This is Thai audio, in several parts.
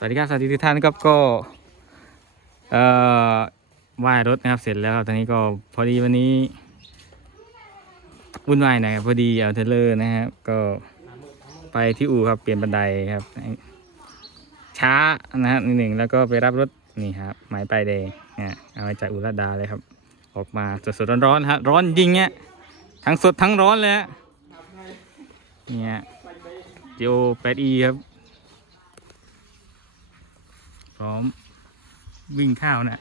สวัสดีครับสวัสดีทุกท่านครับก็เอ่อไหว้รถนะครับเสร็จแล้วครับตอนนี้ก็พอดีวันนี้วุ่นวายหนะครับพอดีเอาเทเลอร์นะครับก็ไปที่อู่ครับเปลี่ยนบันไดครับ ช้านะฮะนิดหนึ่งแล้วก็ไปรับรถนี่ครับหมายปลายแดงเนี่ยเอามาจากอุรดาเลยครับ ออกมาสดๆร้อนๆฮะร้อนจริงเนี่ยทั้งสดทั้งร้อนเลยเนี่ยโจแปดอีครับ พร้อมวิ่งข้าวน่ะเนี่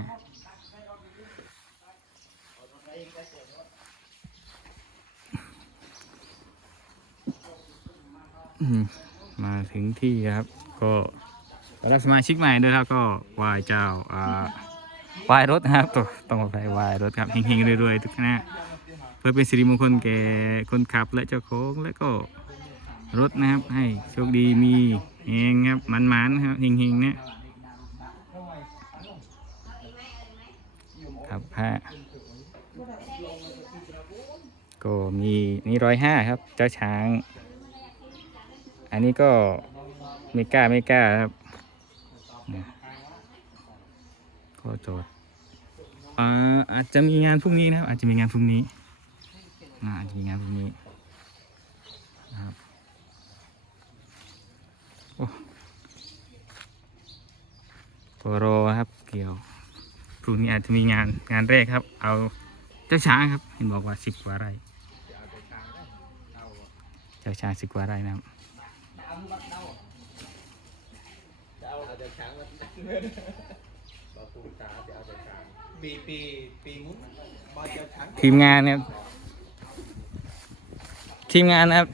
ยมาถึงที่ครับ ก็รับสมาชิกใหม่ด้วยครับก็วายเจ้าอ่าวายรถนะครับต้องต้องไปวายรถครับเฮงๆรวยๆทุกคณะเพื่อเป็นสิริมงคลแก่คนขับและเจ้าของและก็รถนะครับให้โชคดีมี เฮงครับมันๆนครับเฮงๆเนี่ยครับฮะก็มีนี่ร้อยห้าครับ เจ้าช้าง อันนี้ก็ไม่กล้าไม่กล้าครับเนี่ยก็จอดอ่าอาจจะมีงานพรุ่งนี้นะครับ อาจจะมีงานพรุ่งนี้อาอาจจะมีงานพรุ่งนี้นะครับ ก็รอครับ เกี่ยวพรุ่งนี้อาจจะมีงานงานแรกครับ เอาเจ้าช้างครับ เห็นบอกว่าสิบกว่าไร่เจ้าช้างสิบกว่าไร่นะครับปีปีปีมุ้นมาเจอช้างทีมงานนะครับทีมงานนะครับ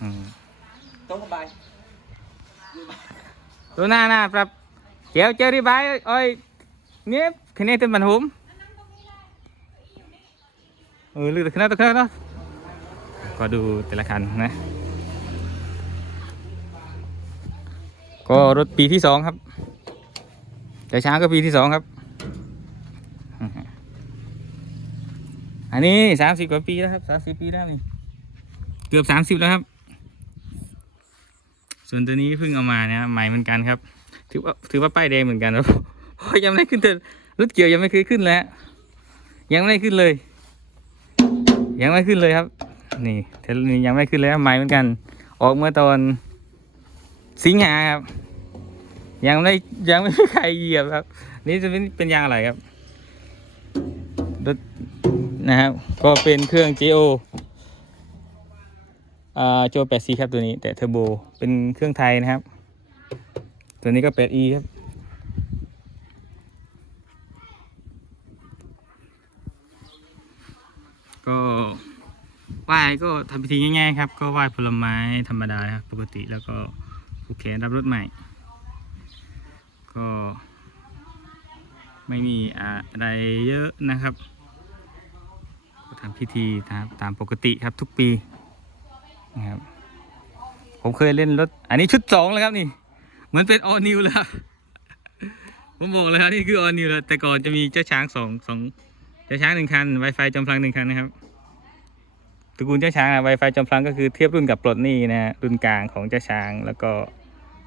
อืมต้องสบาย ดูหน้าหน้าปรับเจียวเจียวรีบายเอ้ยเนี่ยคืนนี้เป็นบันหุมเออลืมต่ขึ้นแล้วตัวขึ้นแล้วเนาะก็ดูแต่ละคันนะ ก็รถปีที่สองครับ แต่ช้างก็ปีที่สองครับ อันนี้สามสิบกว่าปีแล้วครับสามสิบปีแล้วนี่ เกือบสามสิบแล้วครับ ส่วนตัวนี้เพิ่งเอามาเนี่ยใหม่เหมือนกันครับ ถือว่าถือว่าป้ายแดงเหมือนกันครับเพราะยังไม่ขึ้นเทอร์รถเกี่ยวยังไม่เคยขึ้นเลยฮะยังไม่ขึ้นเลย ยังไม่ขึ้นเลยครับ นี่เทอร์นี้ยังไม่ขึ้นเลยใหม่เหมือนกัน ออกเมื่อตอนสิงหาครับ ยังไม่ยังไม่มีใครเหยียบครับ นี่จะเป็นเป็นยางอะไรครับรถนะครับ ก็เป็นเครื่อง JO โจแปดซีครับตัวนี้ แต่เทอร์โบเป็นเครื่องไทยนะครับ ตัวนี้ก็แปดอีครับก็ไหว้ก็ทำพิธีง่ายๆครับ ก็ไหว้ผลไม้ธรรมดาครับปกติแล้วก็ผูกแขนรับรถใหม่ ก็ไม่มีอะไรเยอะนะครับก็ทำพิธีตามตามปกติครับทุกปี นะครับผมเคยเล่นรถ อันนี้ชุดสองแล้วครับนี่ เหมือนเป็นออนิวแล้วผมบอกเลยครับนี่คือออนิวแล้วแต่ก่อนจะมีเจ้าช้างสองสองเจ้าช้างหนึ่งคัน Wi-Fi จอมพลังหนึ่งคันนะครับตระกูลเจ้าช้างอะ Wi-Fi จอมพลังก็คือเทียบรุ่นกับปลดนี่นะฮะรุ่นกลางของเจ้าช้างแล้วก็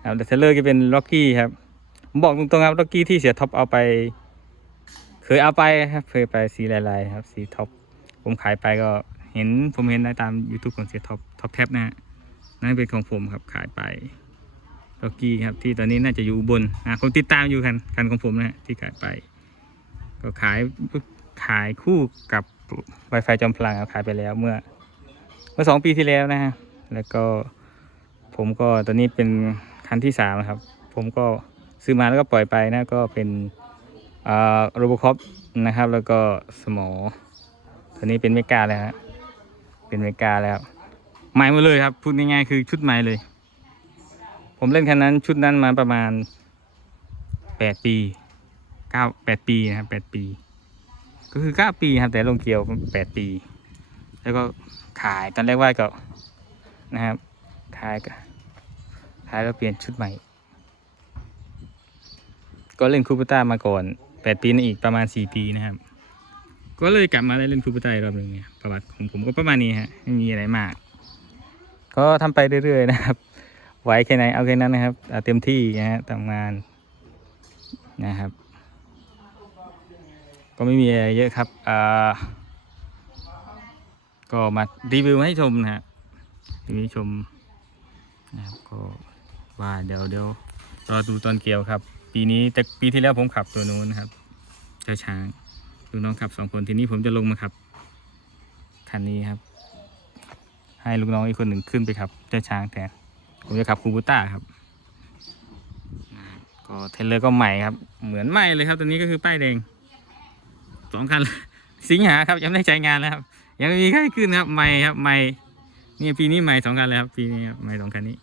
เดอะเทเลอร์ก็เป็นล็อกกี้ครับผมบอกตรงๆครับล็อกกี้ที่เสียท็อปเอาไป เคยเอาไปครับเคยไปสีลายๆครับสีท็อปผมขายไปก็เห็นผมเห็นได้ตาม YouTube ของเสียท็อป ท็อปแท็บนะฮะนั่นเป็นของผมครับขายไปล็อกกี้ครับที่ตอนนี้น่าจะอยู่บนอ่าผมติดตามอยู่คันคันของผมนะฮะที่ขายไป ก็ขายขายคู่กับ Wi-Fi จอมพลังขายไปแล้วเมื่อ เมื่อสองปีที่แล้วนะฮะแล้วก็ผมก็ตอนนี้เป็นคันที่สามครับ ผมก็ซื้อมาแล้วก็ปล่อยไปนะก็เป็นอ่าโรบอคอปนะครับ แล้วก็สมอตัวนี้เป็นเมกาแล้วฮะเป็นเมกาแล้ว หม่หมดเลยครับ พูดง่ายๆคือชุดใหม่เลย ผมเล่นคันนั้นชุดนั้นมาประมาณแปดปีเก้าแปดปีนะครับแปดปี ก็คือเก้าปีครับ แต่ลงเกียวแปดปี แล้วก็ขายตอนแรกว่าก็นะครับ ขายก็ขายแล้วเปลี่ยนชุดใหม่ ก็เล่นคูปต้ามาก่อนแปดปีนั่นอีกประมาณสี่ปีนะครับ ก็เลยกลับมาได้เล่นคูปต้าอีกรอบหนึ่งเนี่ยประวัติของผมก็ประมาณนี้ฮะไม่มีอะไรมาก ก็ทำไปเรื่อยๆนะครับ ไหวแค่ไหนเอาแค่นั้นนะครับเเต็มที่นะฮะทำงานนะครับ ก็ไม่มีอะไรเยอะครับอ่าก็มารีวิวให้ชมนะฮะรีวิวชมนะครับก็ว่าเดี๋ยวเดี๋ยวรอดูตอนเกี่ยวครับ ปีนี้แต่ปีที่แล้วผมขับตัวนู้นนะครับเจ้าช้างลูกน้องขับสองคนทีนี้ผมจะลงมาขับคันนี้ครับ ให้ลูกน้องอีกคนหนึ่งขึ้นไปขับ เจ้าช้างแทนผมจะขับคูบูต้าครับก็เทเลอร์ก็ใหม่ครับ เหมือนใหม่เลยครับตัวนี้ก็คือป้ายแดงสองคันสิงหาครับยังไม่ได้ใช้งานแล้วครับ ยังมีใครขึ้นครับใหม่ครับใหม่นี่ปีนี้ใหม่สองคันเลยครับปีนี้ใหม่สองคันนี้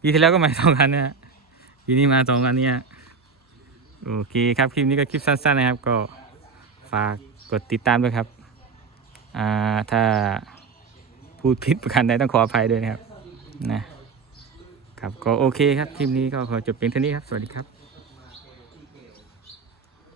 ปีที่แล้วก็ใหม่สองคันนะฮะปีนี้มาสองคันเนี้โอเคครับคลิปนี้ก็คลิปสั้นๆนะครับ ก็ฝากกดติดตามด้วยครับอ่าถ้า พูดผิดประการใดต้องขออภัยด้วยนะครับนะครับก็โอเคครับคลิปนี้ก็ขอจบเพียงเท่านี้ครับ สวัสดีครับ